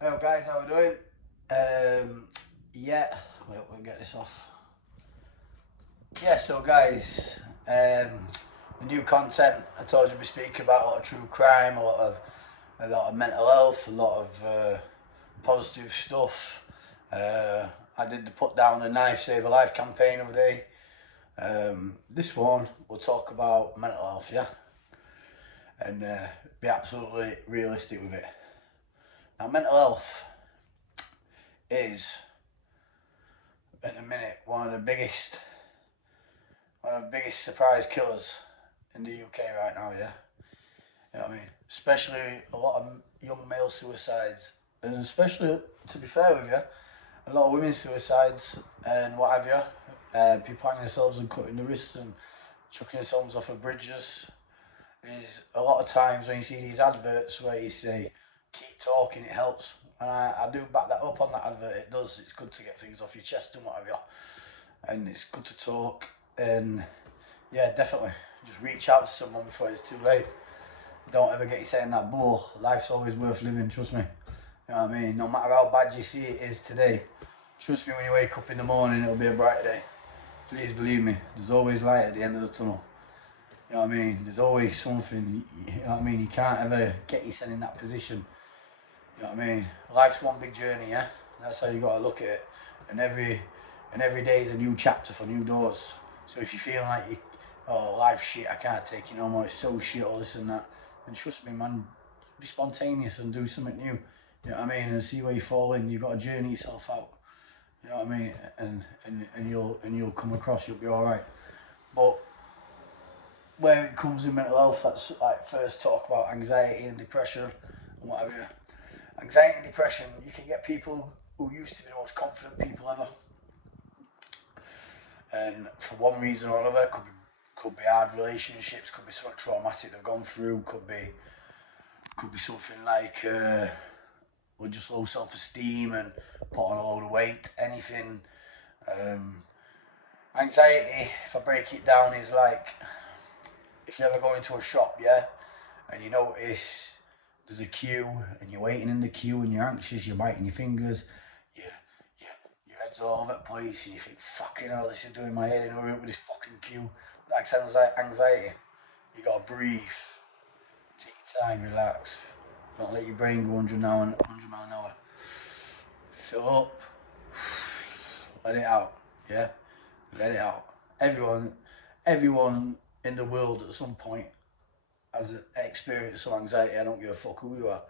Hello guys, how we doing? Yeah, we'll get this off. Yeah, so guys, the new content I told you we speak about a lot of true crime, a lot of mental health, a lot of positive stuff. I did the put down a knife save a life campaign over day. This one we'll talk about mental health, yeah, and be absolutely realistic with it. Now, mental health is at the minute one of the biggest surprise killers in the UK right now. Yeah, you know what I mean. Especially a lot of young male suicides, and especially to be fair with you, a lot of women suicides and what have you. People hanging themselves and cutting their wrists and chucking themselves off of bridges. Is a lot of times when you see these adverts where you say, "Keep talking, it helps." And I do back that up on that advert. It does. It's good to get things off your chest and what have you. And it's good to talk. And yeah, definitely. Just reach out to someone before it's too late. Don't ever get yourself in that ball. Life's always worth living, trust me. You know what I mean? No matter how bad you see it is today, trust me, when you wake up in the morning, it'll be a brighter day. Please believe me, there's always light at the end of the tunnel. You know what I mean? There's always something, you know what I mean? You can't ever get yourself in that position. You know what I mean? Life's one big journey, yeah? That's how you gotta look at it. And every day is a new chapter for new doors. So if you feel like life's shit, I can't take it no more, it's so shit, all this and that, then trust me, man, be spontaneous and do something new. You know what I mean? And see where you fall in. You've got to journey yourself out. You know what I mean? And you'll come across. You'll be all right. But where it comes in mental health, let's like first talk about anxiety and depression and what have you. Anxiety and depression, you can get people who used to be the most confident people ever, and for one reason or another, could be hard relationships, could be something traumatic they've gone through, could be something like just low self esteem and put on a load of weight, anything. Um, Anxiety, if I break it down, is like if you ever go into a shop, yeah, and you notice there's a queue and you're waiting in the queue and you're anxious, you're biting your fingers, you, you, your head's all over the place and you think, fucking hell, this is doing my head in hurry up with this fucking queue. That sounds like anxiety. You gotta breathe, take your time, relax. Don't let your brain go 100 now and 100 mile an hour. Fill up, let it out, yeah? Let it out. Everyone in the world at some point has an experience of anxiety. I don't give a fuck who you are.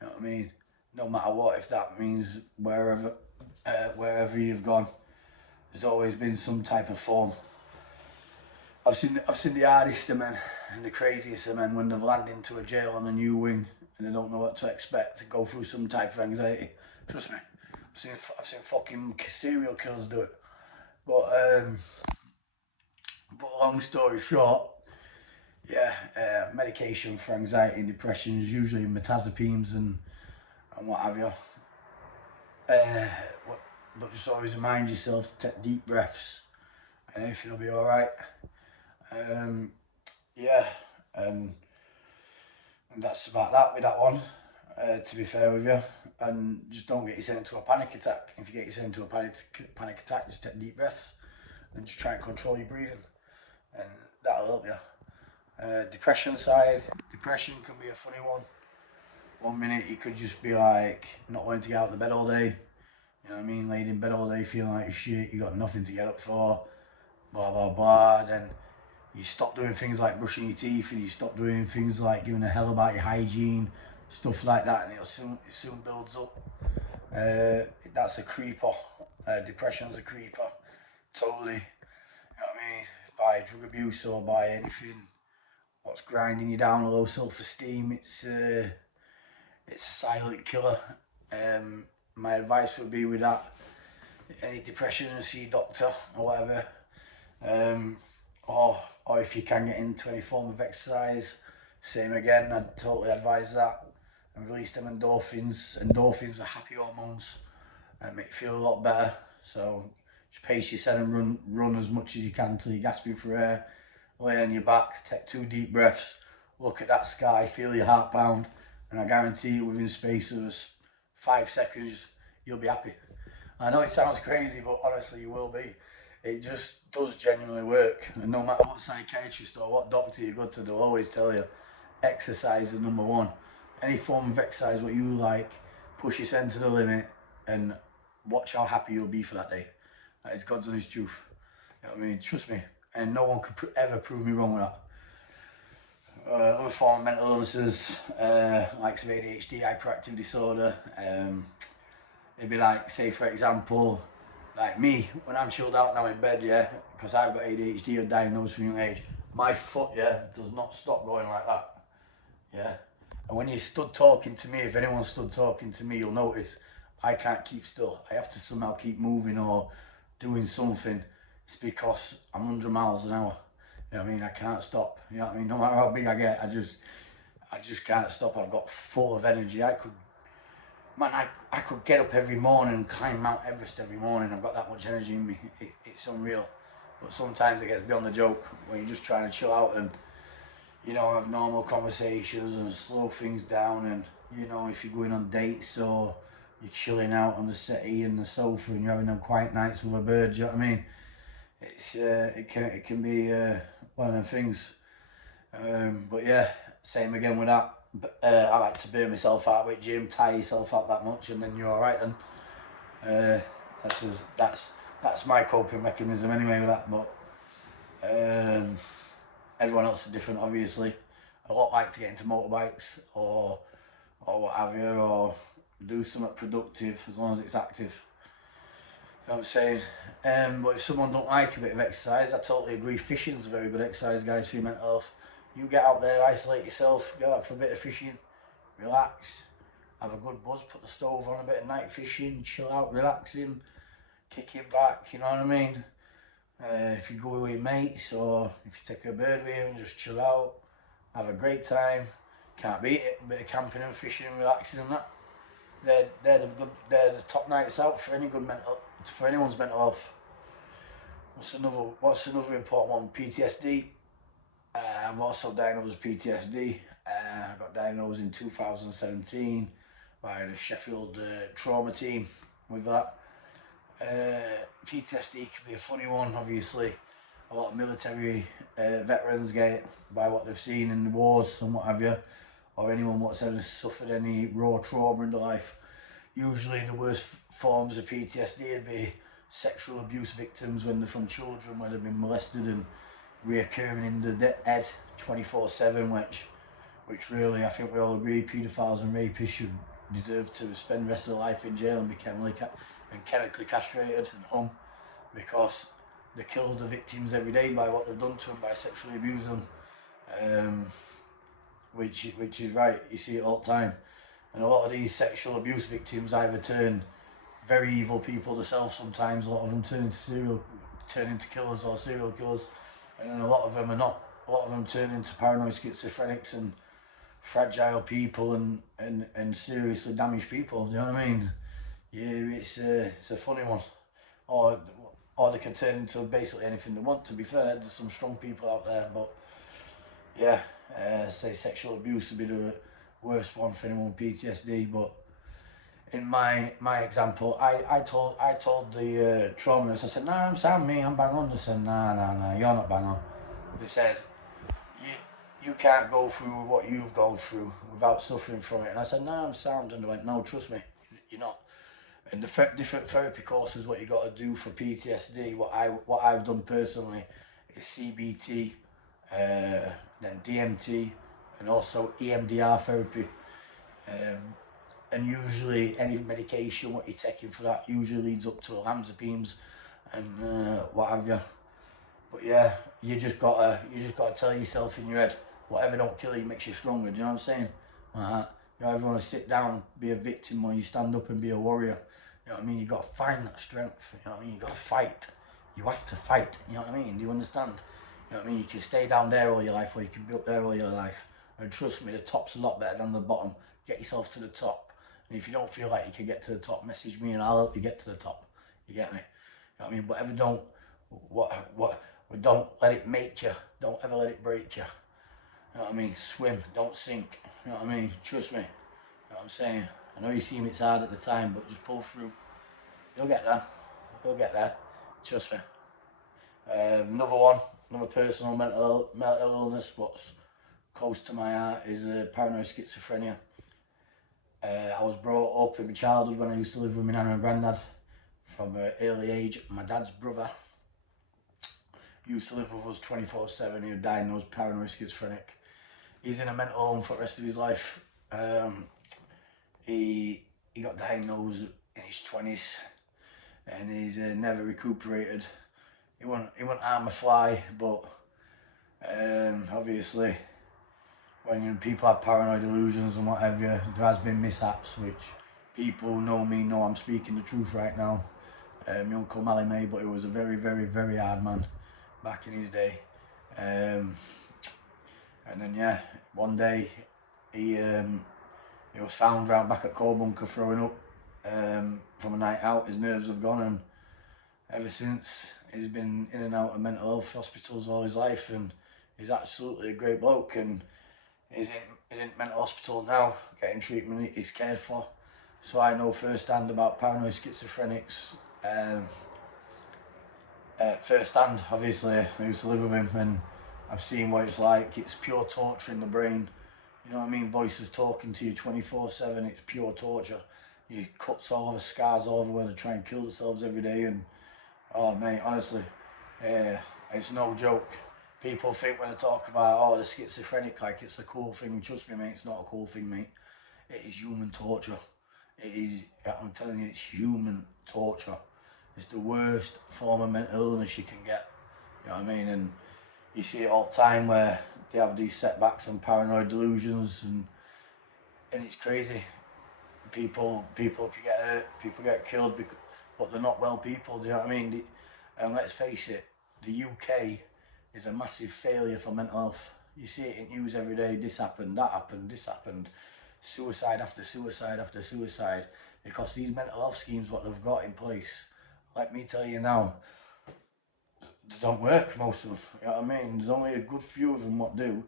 You know what I mean? No matter what, if that means wherever you've gone, there's always been some type of form. I've seen the hardest of men and the craziest of men when they've landed into a jail on a new wing and they don't know what to expect to go through some type of anxiety. Trust me, I've seen fucking serial killers do it. But long story short, yeah, medication for anxiety and depression is usually metazapines and what have you. Uh, but just always remind yourself to take deep breaths and everything will be alright. Um, yeah, and, and that's about that with that one, to be fair with you. And just don't get yourself into a panic attack. If you get yourself into a panic attack, just take deep breaths and just try and control your breathing, and that'll help you. Depression side, depression can be a funny one. One minute you could just be like not wanting to get out of bed all day. You know what I mean? Laid in bed all day feeling like shit. You got nothing to get up for. Blah blah blah. Then you stop doing things like brushing your teeth, and you stop doing things like giving a hell about your hygiene, stuff like that, and it soon builds up. That's a creeper. Depression's a creeper. Totally. You know what I mean? By drug abuse or by anything what's grinding you down, low self-esteem. It's a silent killer. My advice would be with that: any depression, see a doctor or whatever. Um, or if you can get into any form of exercise, same again. I'd totally advise that and release them endorphins. Endorphins are happy hormones and make you feel a lot better. So just pace yourself and run as much as you can till you're gasping for air. Lay on your back, take 2 deep breaths, look at that sky, feel your heart pound, and I guarantee you within space of 5 seconds, you'll be happy. I know it sounds crazy, but honestly, you will be. It just does genuinely work. And no matter what psychiatrist or what doctor you go to, they'll always tell you exercise is number one. Any form of exercise, what you like, push yourself to the limit and watch how happy you'll be for that day. That is God's honest truth. You know what I mean? Trust me. And no one could ever prove me wrong with that. Other form of mental illnesses, like some ADHD, hyperactive disorder. It'd be like, say for example, like me, when I'm chilled out now in bed, yeah, because I've got ADHD or diagnosed from a young age, my foot, yeah, does not stop going like that, yeah. And when you stood talking to me, if anyone stood talking to me, you'll notice I can't keep still. I have to somehow keep moving or doing something. It's because I'm 100 miles an hour. You know what I mean? I can't stop. You know what I mean? No matter how big I get, I just can't stop. I've got full of energy. I could get up every morning and climb Mount Everest every morning. I've got that much energy in me. It's unreal. But sometimes it gets beyond the joke when you're just trying to chill out and, you know, have normal conversations and slow things down. And, you know, if you're going on dates or you're chilling out on the settee and the sofa and you're having them quiet nights with a bird, do you know what I mean? It can be one of them things. But yeah, same again with that. I like to burn myself out with gym, tire yourself out that much, and then you're all right. Then that's my coping mechanism anyway with that. But everyone else is different, obviously. A lot like to get into motorbikes or what have you, or do something productive as long as it's active. You know what I'm saying? But if someone don't like a bit of exercise, I totally agree. Fishing's a very good exercise, guys, for your mental health. You get out there, isolate yourself, go out for a bit of fishing, relax, have a good buzz, put the stove on, a bit of night fishing, chill out, relaxing, kicking back, you know what I mean? If you go with your mates or if you take a bird with you and just chill out, have a great time, can't beat it, a bit of camping and fishing and relaxing and that. They're the top nights out for anyone's mental health. What's another important one? PTSD. I'm also diagnosed with PTSD. I got diagnosed in 2017 by the Sheffield trauma team with that. PTSD can be a funny one, obviously. A lot of military veterans get it by what they've seen in the wars and what have you, or anyone what's ever suffered any raw trauma in their life. Usually the worst forms of PTSD would be sexual abuse victims when they're from children, where they've been molested and reoccurring in the head 24/7, which really, I think we all agree, paedophiles and rapists should deserve to spend the rest of their life in jail and be chemically castrated and hung, because they kill the victims every day by what they've done to them, by sexually abusing them, which is right. You see it all the time. And a lot of these sexual abuse victims either turn very evil people themselves sometimes. A lot of them turn into killers or serial killers. And then a lot of them are not. A lot of them turn into paranoid schizophrenics and fragile people and seriously damaged people. Do you know what I mean? Yeah, it's a funny one. Or they can turn into basically anything they want, to be fair. There's some strong people out there, but yeah, say sexual abuse would be the worst one for anyone with PTSD. But in my example, I told the traumatist, I said, nah, I'm sound, me, I'm bang on. They said, nah, you're not bang on. They says, you can't go through what you've gone through without suffering from it. And I said, nah, I'm sound. And they went, no, trust me, you're not. And the different therapy courses, what you got to do for PTSD, what I've done personally is CBT, then DMT, and also EMDR therapy. And usually any medication what you're taking for that usually leads up to olanzapine's and what have you. But yeah, you just gotta tell yourself in your head, whatever don't kill you makes you stronger. Do you know what I'm saying? Like that. You either want to sit down, be a victim, or you stand up and be a warrior. You know what I mean? You got to find that strength. You know what I mean? You got to fight. You have to fight. You know what I mean? Do you understand? You know what I mean? You can stay down there all your life, or you can be up there all your life. And trust me, the top's a lot better than the bottom. Get yourself to the top. And if you don't feel like you can get to the top, message me and I'll help you get to the top. You get me? You know what I mean? Whatever don't let it make you. Don't ever let it break you. You know what I mean? Swim, don't sink. You know what I mean? Trust me. You know what I'm saying? I know you seem it's hard at the time, but just pull through. You'll get there. You'll get there. Trust me. Another one, another personal mental illness, what's close to my heart is paranoid schizophrenia. I was brought up in my childhood when I used to live with my nan and granddad from an early age. My dad's brother used to live with us 24/7. He was diagnosed paranoid schizophrenic. He's in a mental home for the rest of his life. He got diagnosed in his 20s and he's never recuperated. He won't harm a fly, but obviously when people have paranoid delusions and whatever, there has been mishaps which people who know me know I'm speaking the truth right now. My uncle Mally May, but he was a very, very, very hard man back in his day. And then yeah, one day he was found round back at Coal Bunker throwing up from a night out. His nerves have gone, and ever since he's been in and out of mental health hospitals all his life, and he's absolutely a great bloke, and he's in mental hospital now getting treatment. He's cared for, so I know firsthand about paranoid schizophrenics. Firsthand, obviously, I used to live with him and I've seen what it's like. It's pure torture in the brain. You know what I mean? Voices talking to you 24/7. It's pure torture. You cuts all over, scars all over where they try and kill themselves every day. And oh mate, honestly, it's no joke. People think when I talk about the schizophrenic like it's a cool thing. Trust me, mate, it's not a cool thing, mate. It is human torture. It is. I'm telling you, it's human torture. It's the worst form of mental illness you can get. You know what I mean? And you see it all the time where they have these setbacks and paranoid delusions, and it's crazy. People can get hurt, people get killed, but they're not well people. Do you know what I mean? And let's face it, the UK is a massive failure for mental health. You see it in news every day. This happened, that happened, this happened. Suicide after suicide after suicide, because these mental health schemes what they've got in place, let me tell you now, they don't work, most of them. You know what I mean? There's only a good few of them what do,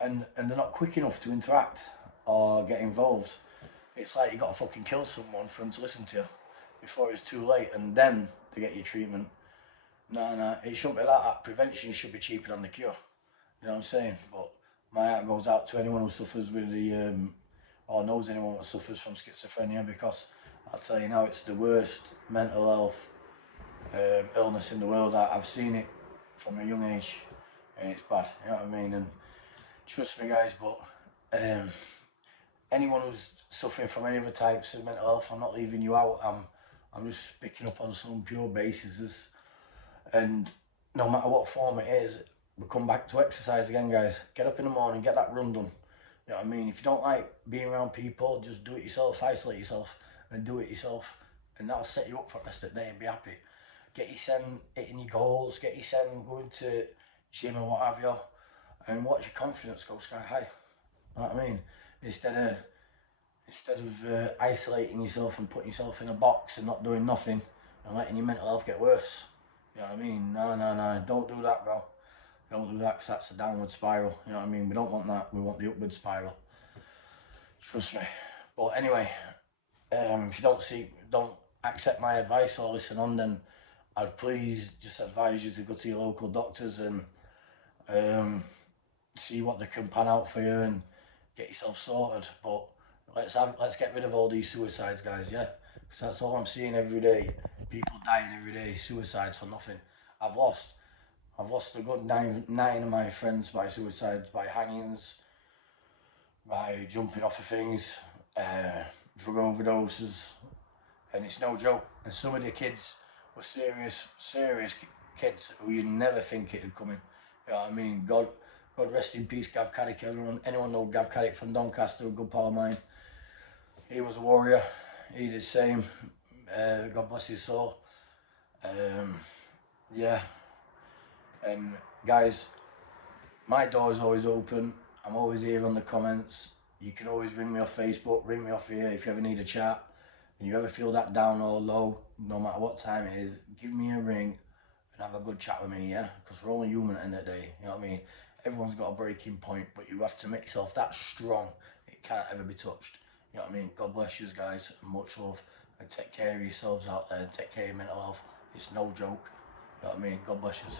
and they're not quick enough to interact or get involved. It's like you got to fucking kill someone for them to listen to you before it's too late, and then they get your treatment. No, it shouldn't be like that. Prevention should be cheaper than the cure. You know what I'm saying? But my heart goes out to anyone who suffers with or knows anyone who suffers from schizophrenia, because I'll tell you now, it's the worst mental health illness in the world. I've seen it from a young age, and it's bad. You know what I mean? And trust me, guys, but anyone who's suffering from any other types of mental health, I'm not leaving you out. I'm just picking up on some pure bases, and no matter what form it is, we come back to exercise again, guys. Get up in the morning, get that run done. You know what I mean? If you don't like being around people, just do it yourself, isolate yourself, and do it yourself, and that'll set you up for the rest of the day and be happy. Get yourself hitting your goals, get yourself going to gym or what have you, and watch your confidence go sky high. You know what I mean? Instead of isolating yourself and putting yourself in a box and not doing nothing and letting your mental health get worse. You know what I mean? No, don't do that, bro. Don't do that, because that's a downward spiral. You know what I mean? We don't want that. We want the upward spiral. Trust me. But anyway, if you don't accept my advice or listen on, then I'd please just advise you to go to your local doctors and see what they can pan out for you and get yourself sorted. But let's get rid of all these suicides, guys. Yeah, because that's all I'm seeing every day. People dying every day, suicides for nothing. I've lost a good nine of my friends by suicides, by hangings, by jumping off of things, drug overdoses, and it's no joke. And some of the kids were serious kids who you'd never think it would come in. You know what I mean? God rest in peace, Gav Carrick. Anyone know Gav Carrick from Doncaster, a good pal of mine. He was a warrior. He did the same. God bless his soul. Yeah. And guys, my door's always open. I'm always here on the comments. You can always ring me off Facebook, ring me off here if you ever need a chat. And you ever feel that down or low, no matter what time it is, give me a ring and have a good chat with me, yeah? Because we're all human at the end of the day, you know what I mean? Everyone's got a breaking point, but you have to make yourself that strong, it can't ever be touched. You know what I mean? God bless you guys, and much love, and take care of yourselves out there, and take care of your mental health. It's no joke. You know what I mean? God bless you.